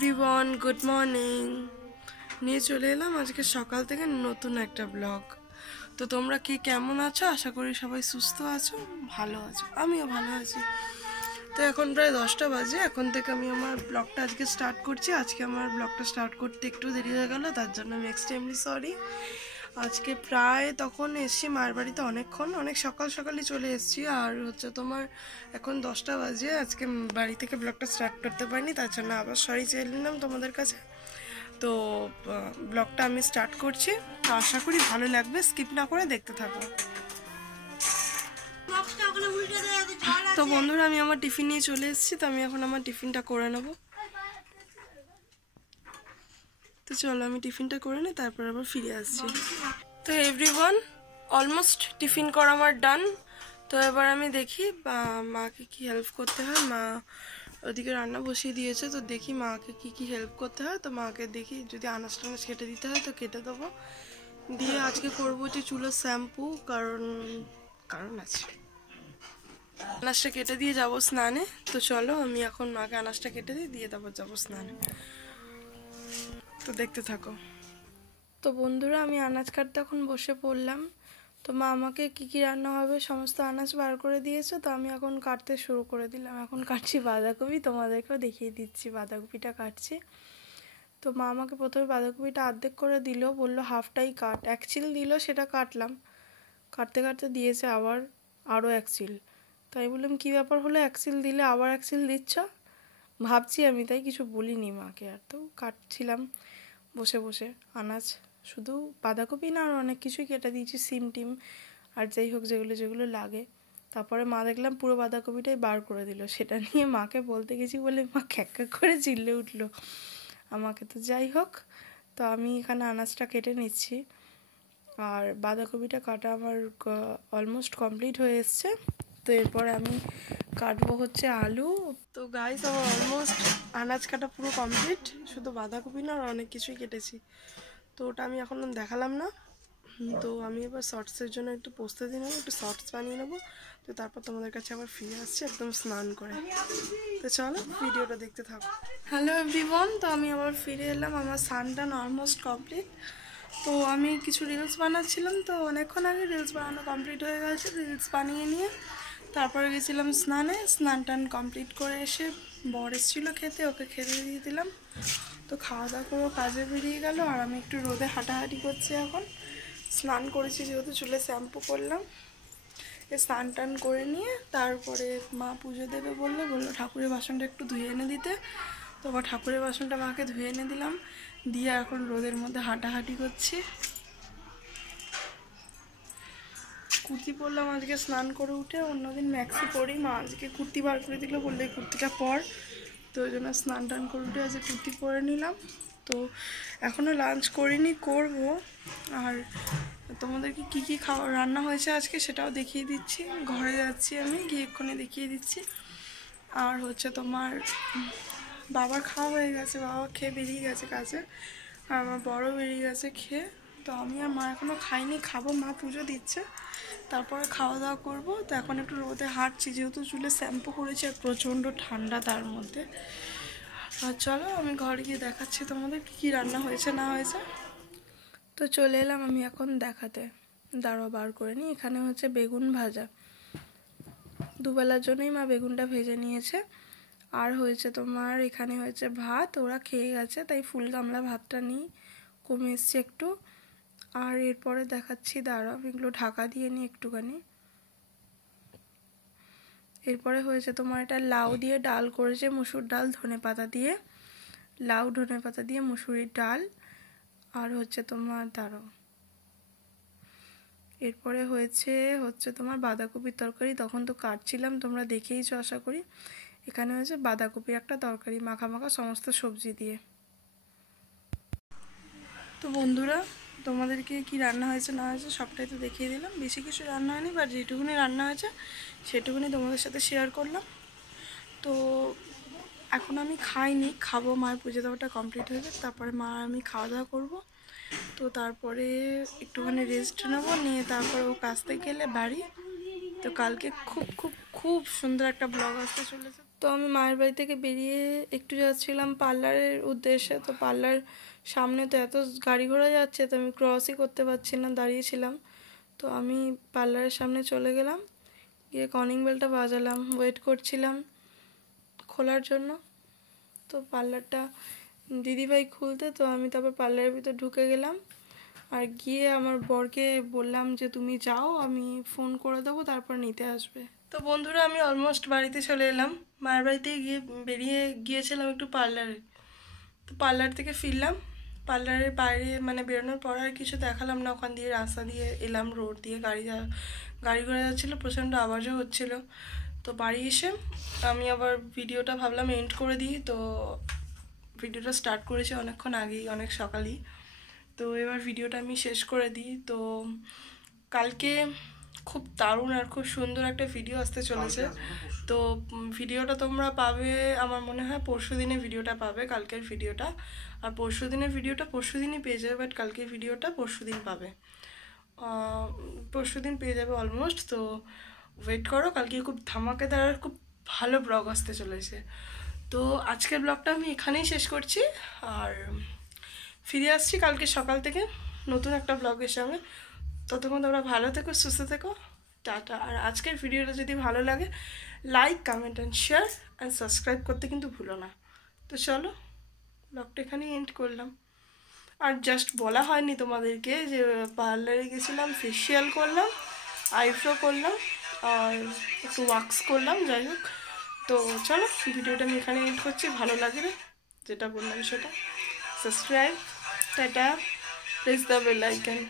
Everyone, good morning. নিয়ে চলে এলাম আজকে সকাল থেকে নতুন একটা ব্লগ। তো তোমরা কি কেমন আছো? আশা করি সবাই সুস্থ আছো, ভালো আছো। আমিও ভালো আছি। তো এখন প্রায় 10টা বাজে। এখন থেকে আমি আমার ব্লগটা আজকে স্টার্ট করছি। আজকে আমার ব্লগটা স্টার্ট করতে একটু দেরি হয়ে গেল, তার জন্য আমি এক্সট্রিমলি সরি। আজকে প্রায় তখন এসছি মায়ের বাড়িতে অনেক সকাল সকালই চলে এসেছি। আর হচ্ছে তোমার এখন 10টা বাজে। আজকে বাড়ি থেকে ব্লগটা স্টার্ট করতে পারিনি, তার জন্য আবার সরি চেয়ে নিলাম তোমাদের কাছে। তো ব্লগটা আমি স্টার্ট করছি। তো আশা করি ভালো লাগবে, স্কিপ না করে দেখতে থাকো। তো বন্ধুরা, আমি আমার টিফিন নিয়ে চলে এসেছি। তো আমি এখন আমার টিফিনটা করে নেবো। তো চলো আমি টিফিনটা করে নিই, তারপর আবার ফিরে আসছি। তো এভরিওয়ান, অলমোস্ট টিফিন করা আমার ডান। তো এবার আমি দেখি মাকে কি হেল্প করতে হয়। মা ওদিকে রান্না বসিয়ে দিয়েছে, তো দেখি মাকে কি হেল্প করতে হয়। তো মাকে দেখি যদি আনাজ টানাজ কেটে দিতে হয় তো কেটে দেবো। দিয়ে আজকে করবো যে চুলোর শ্যাম্পু, কারণ আছে। আনাজটা কেটে দিয়ে যাবো স্নানে। তো চলো আমি এখন মাকে আনাজটা কেটে দিয়ে তারপর যাবো স্নানে। তো দেখতে থাকো। তো বন্ধুরা, আমি আনাজ কাটতে এখন বসে পড়লাম। তো মা আমাকে কি রান্না হবে সমস্ত আনাজ বার করে দিয়েছে। তো আমি এখন কাটতে শুরু করে দিলাম। এখন কাটছি বাঁধাকপি, তোমাদেরকেও দেখিয়ে দিচ্ছি বাঁধাকপিটা কাটছি। তো মা আমাকে প্রথমে বাঁধাকপিটা অর্ধেক করে দিল, বললো হাফটাই কাট। এক চিল দিল, সেটা কাটলাম। কাটতে কাটতে দিয়েছে আবার আরও এক চিল। তাই বললাম কী ব্যাপার হলো, এক চিল দিলে আবার এক চিল দিচ্ছ? ভাবছি আমি, তাই কিছু বলিনি মাকে। আর তো কাটছিলাম বসে বসে আনাজ। শুধু বাঁধাকপি না, আর অনেক কিছুই কেটে দিয়েছি, সিম টিম আর যাই হোক যেগুলো লাগে। তারপরে মা দেখলাম পুরো বাঁধাকপিটাই বার করে দিল। সেটা নিয়ে মাকে বলতে গেছি বলে মা খ্যাক্কা করে চিল্লে উঠলো আমাকে। তো যাই হোক, তো আমি এখানে আনাজটা কেটে নিচ্ছি। আর বাঁধাকপিটা কাটা আমার অলমোস্ট কমপ্লিট হয়ে এসছে। তো এরপরে আমি কাটবো হচ্ছে আলু। তো গাইস, আমার অলমোস্ট আনাজ কাটা পুরো কমপ্লিট। শুধু বাঁধাকপি না, আর অনেক কিছুই কেটেছি। তো ওটা আমি এখন দেখালাম না। তো আমি এবার শর্টসের জন্য একটু প্রস্তুতি নেবো, একটু শর্টস বানিয়ে নেবো। তো তারপর তোমাদের কাছে আবার ফিরে আসছি একদম স্নান করে। তো চলো ভিডিওটা দেখতে থাকো। হ্যালো এভরিওয়ান, তো আমি আবার ফিরে এলাম। আমার স্নানটান অলমোস্ট কমপ্লিট। তো আমি কিছু রিলস বানাচ্ছিলাম, তো অনেকক্ষণ আগে রিলস বানানো কমপ্লিট হয়ে গেছে। রিলস বানিয়ে নিয়ে তারপরে গেছিলাম স্নানে। স্নান টান কমপ্লিট করে এসে বর এসেছিলো খেতে, ওকে খেতে দিয়ে দিলাম। তো খাওয়া দাওয়া করে কাজে বেরিয়ে গেল, আর আমি একটু রোদে হাঁটাহাঁটি করছি এখন। স্নান করেছি যেহেতু, চুলে শ্যাম্পু করলাম। স্নান টান করে নিয়ে তারপরে মা পুজো দেবে বললো ঠাকুরের বাসনটা একটু ধুয়ে এনে দিতে। তো আবার ঠাকুরের বাসনটা মাকে ধুয়ে এনে দিলাম, দিয়ে এখন রোদের মধ্যে হাঁটাহাঁটি করছি। কুর্তি পরলাম আজকে স্নান করে উঠে। অন্যদিন ম্যাক্সি পরি, মা আজকে কুর্তি বার করে দিল, বললে এই কুর্তিটা পর। তো ওই জন্য স্নান টান করে উঠে আজকে কুর্তি পরে নিলাম। তো এখনও লাঞ্চ করিনি, করব। আর তোমাদেরকে কি খাওয়া রান্না হয়েছে আজকে সেটাও দেখিয়ে দিচ্ছি। ঘরে যাচ্ছি আমি, গিয়ে এক্ষুনি দেখিয়ে দিচ্ছি। আর হচ্ছে তোমার বাবার খাওয়া হয়ে গেছে, বাবা খেয়ে বেরিয়ে গেছে কাজে। আর আমার বড় বেরিয়ে গেছে খেয়ে। তো আমি আর মা এখনও খাইনি, খাবো। মা পুজো দিচ্ছে, তারপরে খাওয়া দাওয়া করবো। তো এখন একটু রোদে হাঁটছি, যেহেতু চুলে শ্যাম্পু করেছি আর প্রচণ্ড ঠান্ডা তার মধ্যে। আর চলো আমি ঘরে গিয়ে দেখাচ্ছি তোমাদের কি রান্না হয়েছে না হয়েছে। তো চলে এলাম আমি এখন দেখাতে। দাঁড়াও বার করে নিই। এখানে হচ্ছে বেগুন ভাজা, দুবেলার জন্যই মা বেগুনটা ভেজে নিয়েছে। আর হয়েছে তোমার এখানে হয়েছে ভাত, ওরা খেয়ে গেছে তাই ফুল গামলা ভাতটা নিই, কমে এসছে একটু। আর এরপরে দেখাচ্ছি, দাঁড়াও আমি এগুলো ঢাকা দিয়ে নিই একটুখানি। এরপরে হয়েছে তোমার এটা লাউ দিয়ে ডাল করেছে, মুসুর ডাল ধনেপাতা দিয়ে, লাউ ধনেপাতা দিয়ে মুসুরির ডাল। আর হচ্ছে তোমার দাঁড়াও, এরপরে হচ্ছে তোমার বাঁধাকপির তরকারি। তখন তো কাটছিলাম, তোমরা দেখেইছো আশা করি। এখানে হয়েছে বাঁধাকপির একটা তরকারি, মাখা মাখা সমস্ত সবজি দিয়ে। তো বন্ধুরা, তোমাদেরকে কি রান্না হয়েছে না হয়েছে সবটাই তো দেখিয়ে দিলাম। বেশি কিছু রান্না হয়নি, বা যেটুকুনি রান্না হয়েছে সেটুকুনি তোমাদের সাথে শেয়ার করলাম। তো এখন আমি খাইনি, খাবো। মায়ের পুজো দেওয়াটা কমপ্লিট হয়ে যাক, তারপরে মা আমি খাওয়া দাওয়া করবো। তো তারপরে একটুখানি রেস্ট নেবো, নিয়ে তারপরে ও কাজতে গেলে বাড়ি। তো কালকে খুব খুব খুব সুন্দর একটা ব্লগ আসতে চলেছে। তো আমি মায়ের বাড়ি থেকে বেরিয়ে একটু যাচ্ছিলাম পার্লারের উদ্দেশ্যে। তো পার্লার সামনে তো এত গাড়ি ঘোড়া যাচ্ছে, তো আমি ক্রসই করতে পারছি না, দাঁড়িয়েছিলাম। তো আমি পার্লারের সামনে চলে গেলাম, গিয়ে কলিং বেলটা বাজালাম, ওয়েট করছিলাম খোলার জন্য। তো পার্লারটা দিদিভাই খুলতে, তো আমি তারপর পার্লারের ভিতর ঢুকে গেলাম। আর গিয়ে আমার বরকে বললাম যে তুমি যাও, আমি ফোন করে দেবো, তারপর নিতে আসবে। তো বন্ধুরা, আমি অলমোস্ট বাড়িতে চলে এলাম। মায়ের বাড়িতে গিয়ে বেরিয়ে গিয়েছিলাম একটু পার্লারে। তো পার্লার থেকে ফিরলাম, পার্লারের বাইরে মানে বেরোনোর পর আর কিছু দেখালাম না। ওখান দিয়ে রাস্তা দিয়ে এলাম, রোড দিয়ে গাড়ি ঘোড়া যাচ্ছিলো, প্রচণ্ড আওয়াজও হচ্ছিলো। তো বাড়ি এসে আমি আবার ভিডিওটা ভাবলাম এন্ড করে দিই। তো ভিডিওটা স্টার্ট করেছি অনেকক্ষণ আগেই, অনেক সকালেই। তো এবার ভিডিওটা আমি শেষ করে দিই। তো কালকে খুব দারুণ আর খুব সুন্দর একটা ভিডিও আসতে চলেছে। তো ভিডিওটা তোমরা পাবে আমার মনে হয় পরশু দিনে ভিডিওটা পাবে, কালকের ভিডিওটা। আর পরশু দিনের ভিডিওটা পরশু দিনই পেয়ে যাবে, বাট কালকের ভিডিওটা পরশু দিন পাবে, পরশু দিন পেয়ে যাবে অলমোস্ট। তো ওয়েট করো, কালকে খুব ধামাকেদার আর খুব ভালো ব্লগ আসতে চলেছে। তো আজকের ব্লগটা আমি এখানেই শেষ করছি, আর ফিরে আসছি কালকে সকাল থেকে নতুন একটা ব্লগের সঙ্গে। ততক্ষণ তোমরা ভালো থেকো, সুস্থ থেকো, টাটা। আর আজকের ভিডিওটা যদি ভালো লাগে, like, comment and share and subscribe করতে কিন্তু ভুলো না। তো চলো, ব্লগটা এখানেই এন্ড করলাম। আর জাস্ট বলা হয়নি তোমাদেরকে যে পার্লারে গেছিলাম, ফেসিয়াল করলাম, আইব্রো করলাম, আর একটু ওয়াক্স করলাম, যাই হোক। তো চলো, ভিডিওটা আমি এখানে এন্ড করছি। ভালো লাগলে যেটা বললাম সেটা subscribe, tata, press the bell icon.